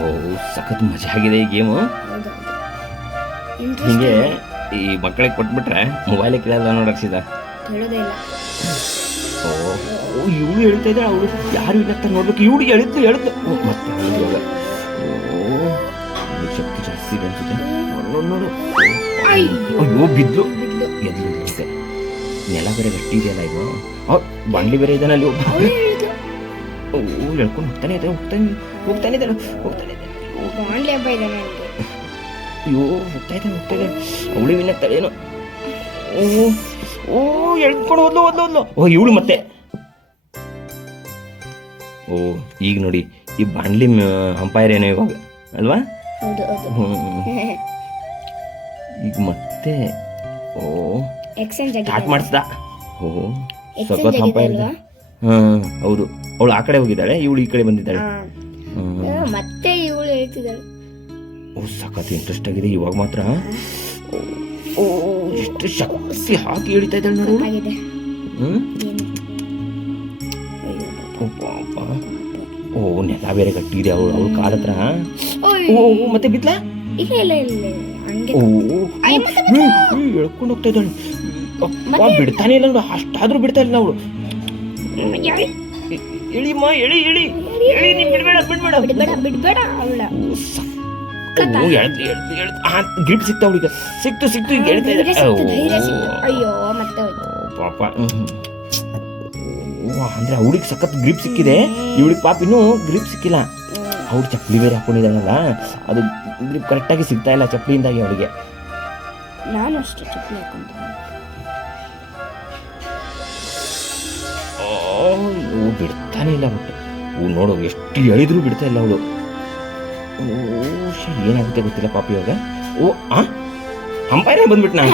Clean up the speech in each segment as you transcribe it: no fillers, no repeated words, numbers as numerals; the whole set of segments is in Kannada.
ಓ ಸಖತ್ ಮಜಾ ಆಗಿದೆ ಈ ಗೇಮು. ಹೌದು ಹಿಂಗೆ ಈ ಮಕ್ಕಳಿಗೆ ಕೊಟ್ಬಿಟ್ರೆ ಮೊಬೈಲೇ ಕೇಳಲ್ಲ ನೋಡಕ್ಸಿದ. ಕೇಳೋದೇ ಇಲ್ಲ. ಓ ಇವಳು ಹೇಳ್ತಾ ಇದ್ದಾಳೆ, ಅವಳು ಯಾರು ಇಲ್ಲ ನೋಡ್ಬೇಕು. ಇವಳು ಹೇಳಿದ್ದು ಮತ್ತೆ ಇವಾಗ ಓ ಶಕ್ತಿ ಜಾಸ್ತಿ ಇದೆ ಅನ್ಸುತ್ತೆ. ನೋಡು ಅಯ್ಯೋ ಬಿದ್ಲು ಎದ್ಲು ಮತ್ತೆ ನೆಲ ಬೇರೆ ಗಟ್ಟಿ ಇದೆಯಲ್ಲ ಇದು. ಬಾಂಡ್ಲಿ ಬೇರೆ ಇದ್ದಾನೆ ಅಲ್ಲಿ ಒಬ್ಬ. ಓ ಹೇಳ್ಕೊಂಡು ಹೋಗ್ತಾನೆ ಇದ್ದಾನೆ. ಬಾಂಡ್ಲಿ ಹಬ್ಬ ಇದೆ ನನಗೆ. ಅಯ್ಯೋ ಹೋಗ್ತಾ ಇದೆ ಅವಳು ವಿನ್ನತ್ತಾಳೇನೋ. ಓ ಎಳ್ಕೊಂಡು ಓದ್ಲು. ಓ ಇವಳು ಮತ್ತೆ. ಓ ಈಗ ನೋಡಿ ಈ ಬಾಂಡ್ಲಿ ಅಂಪೈರ್ ಏನೋ ಇವಾಗ ಅಲ್ವಾ. ಈಗ ಮತ್ತೆ ಓ ಎಕ್ಸ್ಚೇಂಜ್ ಸ್ಟಾರ್ಟ್ ಮಾಡಿಸ್ದ. ಓ ಸಖತ್ ಅಂಪೈರ್. ಹೌದು ಅವಳು ಆ ಕಡೆ ಹೋಗಿದ್ದಾಳೆ, ಇವಳು ಈ ಕಡೆ ಬಂದಿದ್ದಾಳೆ. ಮತ್ತೆ ಇವಳು ಹೇಳ್ತಿದ್ದಾಳೆ. ಓ ಸಖತ್ ಇಂಟ್ರೆಸ್ಟ್ ಆಗಿದೆ ಇವಾಗ ಮಾತ್ರ. ಓ ಎಷ್ಟು ಶಕ್ತಿ ಹಾಕಿ ಹೇಳ್ತಾ ಇದ್ದಾಳೆ ನೋಡು. ಓ ನೆಲ ಬೇರೆ ಗಟ್ಟಿ ಇದೆ ಅವಳು ಕಾಲ ಹತ್ರ. ಓ ಮತ್ತೆ ಬಿದ್ಲಾ. ಹೇಳ್ಕೊಂಡು ಹೋಗ್ತಾ ಇದ್ದಾಳೆ. ಬಿಡ್ತಾನೆ ಇಲ್ಲ ನೋಡು, ಅಷ್ಟಾದ್ರೂ ಬಿಡ್ತಾ ಇಲ್ಲ ಅವಳು. ಎಳಿಮ್ಮ ಎಳಿ ನೀನ್ ಬಿಡ್ಬೇಡ. ಗ್ರಿಪ್ ಸಿಕ್ತ ಅವಳಿಗೆ. ಸಿಕ್ತು ಈಗ ಹೇಳ್ತಾ ಇದ್ದಾರೆ. ಪಾಪ ಅಂದ್ರೆ ಅವಳಿಗೆ ಸಖತ್ ಗ್ರಿಪ್ ಸಿಕ್ಕಿದೆ, ಇವಳಿಗೆ ಪಾಪ ಇನ್ನೂ ಗ್ರಿಪ್ ಸಿಕ್ಕಿಲ್ಲ. ಅವ್ಳು ಚಪ್ಪಲಿ ಬೇರೆ ಹಾಕೊಂಡಿದ್ದಾಳಲ್ಲ, ಅದು ಗ್ರಿಪ್ ಕರೆಕ್ಟಾಗಿ ಸಿಗ್ತಾ ಇಲ್ಲ ಚಪ್ಪಲಿಯಿಂದಾಗಿ ಅವಳಿಗೆ. ನಾನು ಅಷ್ಟೇ ಚಪ್ಪಲಿ ಹಾಕೊಂತೀನಿ. ಬಿಡ್ತಾನೆ ಇಲ್ಲ ಬಟ್ ನೋಡು ಎಷ್ಟು ಎಳಿದ್ರು ಬಿಡ್ತಾ ಇಲ್ಲ ಅವಳು. ಏನಾಗುತ್ತೆ ಗೊತ್ತಿಲ್ಲ ಪಾಪ ಇವಾಗ. ಓ ಅಂಪೈರೇ ಬಂದ್ಬಿಟ್ನಾ.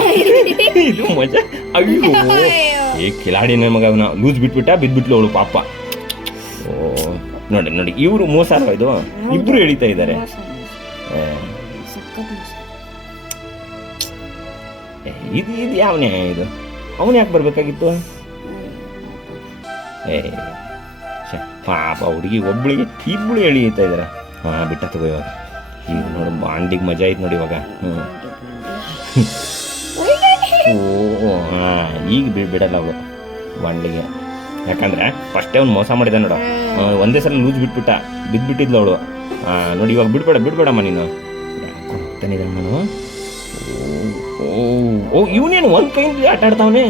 ಇದು ಮಜಾ. ಅಯ್ಯೋ ಏ ಕಿಲಾಡಿನ ಮಗ ಅವನ ಲೂಸ್ ಬಿದ್ಬಿಟ್ಲು ಅವಳು ಪಾಪ. ಓ ನೋಡಿ ಇವರು ಮೋಸ ಅಲ್ವಾ ಇದು. ಇಬ್ರು ಎಳಿತಾ ಇದ್ದಾರೆ. ಇದು ಯಾವನೇ ಇದು, ಅವನು ಯಾಕೆ ಬರ್ಬೇಕಾಗಿತ್ತು. ಪಾಪ ಹುಡುಗಿ ಒಬ್ಳಿಗೆ ಇಬ್ಳು ಎಳಿತಾ ಇದಾರೆ. ಬಿಟ್ಟ ತಗೋ ಇವಾಗ. ಈಗ ನೋಡು ಬಾಂಡಿಗೆ ಮಜಾ ಐತೆ ನೋಡಿ ಇವಾಗ. ಓ ಈಗ ಬಿಡಲ್ಲ ಅವಳು ಬಾಂಡ್ಲಿಗೆ. ಯಾಕಂದ್ರೆ ಫಸ್ಟೇ ಅವ್ನು ಮೋಸ ಮಾಡಿದ ನೋಡು. ಒಂದೇ ಸಲ ಲೂಸ್ ಬಿದ್ಬಿಟ್ಟಿದ್ಲು ಅವಳು. ನೋಡಿ ಇವಾಗ ಬಿಡ್ಬೇಡಮ್ಮ ನೀನು. ಯಾಕೊಂಡು ಹೋಗ್ತಾನೆ ಇದ್ದಾನೆ ನಾನು. ಓ ಇವನೇನು ಒಂದು ಕೈಯಿಂದ ಆಟ ಆಡ್ತಾವನೆ.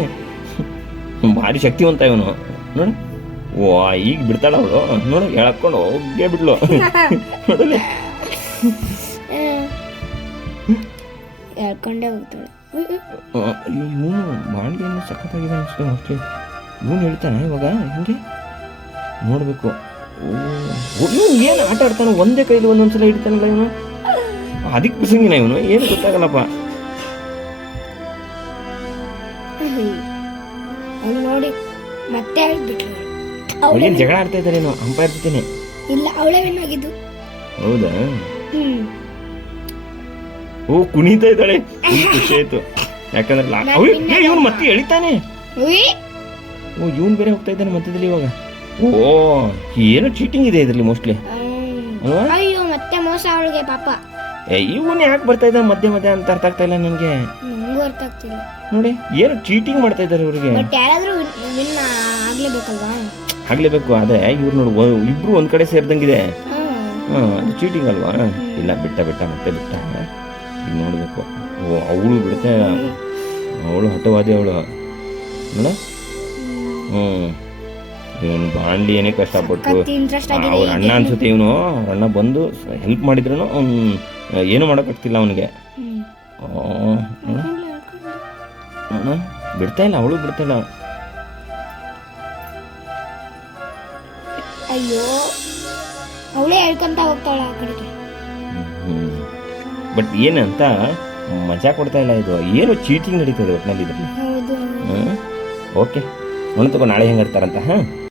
ಭಾರಿ ಶಕ್ತಿವಂತ ಇವನು ನೋಡು. ಓ ಈಗ ಬಿಡ್ತಾಳ ಅವಳು ನೋಡು. ಎಳ್ಕೊಂಡು ಹೋಗೇ ಬಿಡ್ಲು ನೋಡಲಿ. ಹೇಳ್ಕೊಂಡೇ ಹೋಗ್ತಾಳೆ. ಇವನು ಬಾಂಡ್ಲಿಯನ್ನು ಸಖತ್ತಾಗಿದೆ ಅನಿಸ್ತು ಅಷ್ಟೇ. ಇವನು ಹೇಳ್ತಾನೆ ಇವಾಗ ಹಿಂಗೆ ನೋಡ್ಬೇಕು. ಇವನು ಏನು ಆಟ ಆಡ್ತಾನೆ, ಒಂದೇ ಕೈಲಿ ಒಂದೊಂದ್ಸಲ ಹಿಡಿತಾನಲ್ಲ ಇವನು. ಅದಕ್ಕೆ ಪ್ರಸಂಗಿನ ಇವನು ಏನು ಗೊತ್ತಾಗಲ್ಲಪ್ಪ. ನೋಡಿ ಮತ್ತೆ ಹೇಳ್ಬಿಟ್ರು. ಅವ್ರೇನು ಜಗಳ ಆಡ್ತಾ ಇದ್ದಾರೇನೋ ಅಂಪೈರ್ ಜೊತೆನೆ. ಇಲ್ಲ ಅವಳೇ ವಿನ್ ಆಗಿದ್ದು. ಹೌದಾ. ಓ ಕುಣಿತಾ ಇದ್ದಾಳೆ. ಖುಷಿ ಆಯ್ತು. ಯಾಕಂದ್ರೆ ಇವನು ಮತ್ತೆ ಎಳಿತಾನೆ. ಓ ಇವನು ಬೇರೆ ಹೋಗ್ತಾ ಇದ್ದಾನೆ ಮಧ್ಯದಲ್ಲಿ ಇವಾಗ. ಓ ಏನೋ ಚೀಟಿಂಗ್ ಇದೆ ಇದರಲ್ಲಿ ಮೋಸ್ಟ್ಲಿ ಅಲ್ವಾ. ಅಯ್ಯೋ ಮತ್ತೆ ಮೋಸ ಅವಳಿಗೆ ಪಾಪ. ಇವನು ಯಾಕೆ ಬರ್ತಾ ಇದ್ದಾನೆ ಮಧ್ಯ ಅಂತ ಅರ್ಥ ಆಗ್ತಾ ಇಲ್ಲ ನನಗೆ. ನಂಗೂ ಅರ್ಥ ಆಗ್ತಿಲ್ಲ ನೋಡಿ ಏನು ಚೀಟಿಂಗ್ ಮಾಡ್ತಾ ಇದ್ದಾರೆ ಇವ್ರಿಗೆ. ಬಟ್ ಯಾರಾದ್ರೂ ವಿನ್ ಆಗ್ಲೇಬೇಕಲ್ವಾ. ಆಗ್ಲೇಬೇಕು. ಆದ್ರೆ ಇವ್ರು ನೋಡು ಇಬ್ರು ಒಂದ್ ಕಡೆ ಸೇರ್ದಂಗಿದೆ. ಅದು ಚೀಟಿಂಗ್ ಅಲ್ವಾ. ಇಲ್ಲ ಬಿಟ್ಟ ಮತ್ತೆ ಬಿಟ್ಟ. ಈಗ ನೋಡ್ಬೇಕು. ಓ ಅವಳು ಬಿಡುತ್ತೆ, ಅವಳು ಹಠವಾದಿ ಅವಳು ನೋಡ. ಇವನು ಬಾಂಡ್ಲಿ ಏನೇ ಕಷ್ಟಪಟ್ಟು ಅವ್ರ ಅಣ್ಣ ಅನ್ಸುತ್ತೆ. ಇವನು ಅವ್ರ ಅಣ್ಣ ಬಂದು ಹೆಲ್ಪ್ ಮಾಡಿದ್ರು ಅವ್ನು ಏನು ಮಾಡೋಕ್ಕಾಗ್ತಿಲ್ಲ ಅವನಿಗೆ. ಬಿಡ್ತಾ ಇಲ್ಲ, ಅವಳು ಬಿಡ್ತಾ ಇಲ್ಲ. ಅಯ್ಯೋ ಅವಳೇ ಹೇಳ್ಕೊಂತ ಹೋಗ್ತಾಳ ಆ ಕಡೆಗೆ. ಬಟ್ ಏನಂತ ಮಜಾ ಕೊಡ್ತಾ ಇಲ್ಲ ಇದು. ಏನು ಚೀಟಿಂಗ್ ನಡೀತದೆ ಒಟ್ಟಿನಲ್ಲಿ ಇದರಲ್ಲಿ. ಓಕೆ ನೋಡ್ ತಗೋ ನಾಳೆ ಹೆಂಗೆ ಆಡ್ತಾರಂತ.